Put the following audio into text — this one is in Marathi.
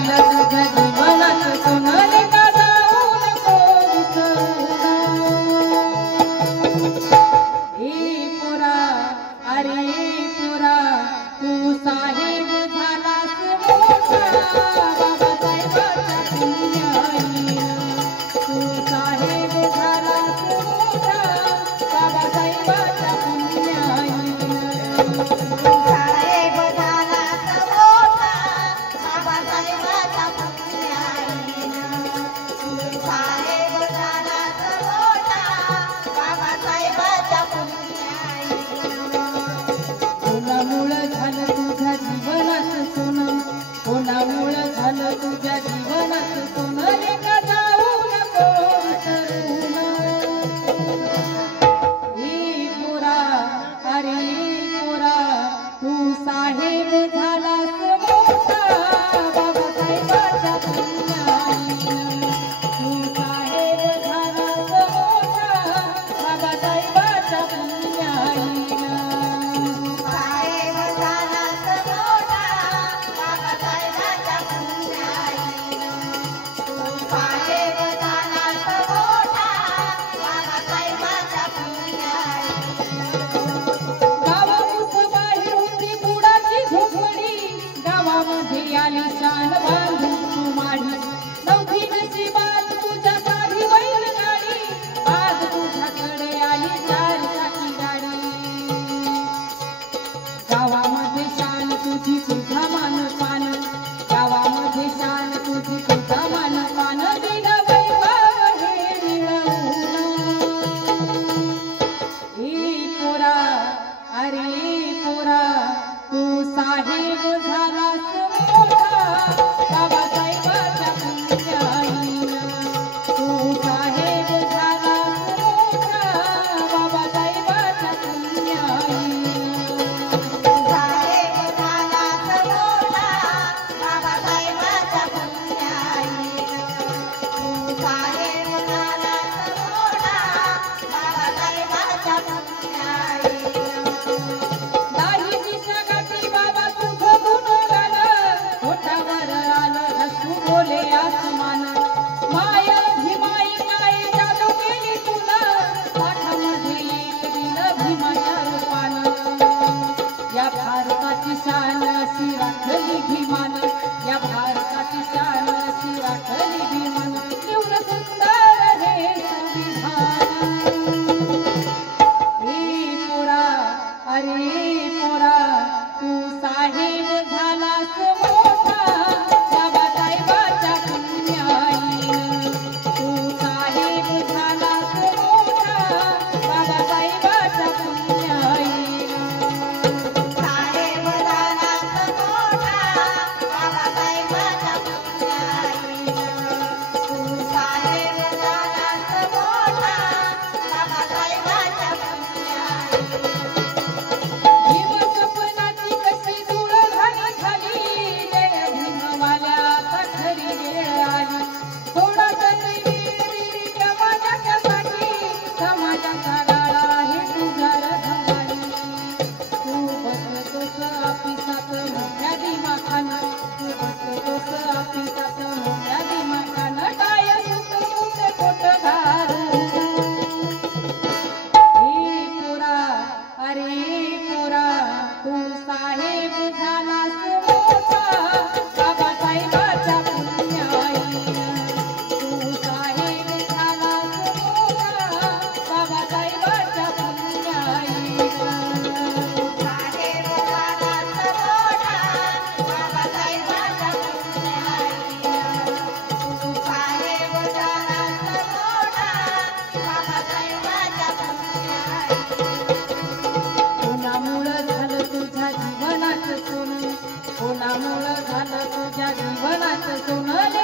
झालं तुझ्या जीवनात सोनले का जाऊ नको विसरून ही पुरा अरे पुरा तू साहेब झालास मोठा बाबासाहेबांच्या पुण्याईनं तू साहेब झालास मोठा बाबासाहेबांच्या पुण्याईनं कोणामुळं झालं तुझ्या जीवनात सोनले का जाऊ नको विसरून ही पोरा अरे पोरा तू साहेब झालास मोठा बाबासाहेबांच्या पुण्याईनं तू साहेब झालास मोठा बाबासाहेबांच्या पुण्याईनं आलिशान बांधून तू माडी नवधी नशिबात तुझ्या साधी बैल गाडी आज तुझ्याकडे आली चार चाकी गाडी गावामध्ये शान तुझी तुझा मान पान गावामध्ये शान तुझी तुझा मान पान दिलं वैभव हे मिळवून ही पोरा अरे पोरा तू साहेब झालास बाबासाहेबांच्या पुण्याईनं तू साहेब झालास मोठा बाबासाहेबांच्या पुण्याईनं साहेब झालास मोठा बाबासाहेबांच्या पुण्याईनं तू साहेब झालास मोठा बाबासाहेबांच्या पुण्याईनं नाही दिसगाठी बाबा तुझं गुण गाणं हसू बोले आसमान माय भीमाई काय जादू केली तुला पाठामध्ये एक दिलं भीमाच्या रूपानं या भारताची शान अशी राखली भीमानं या भारताची शान अशी राखली भीमानं एवढं सुंदर हे संविधान हे पोरा अरे पोरा तू साहेब झालास मोठा कोणामुळं झालं तुझ्या जीवनात सोनले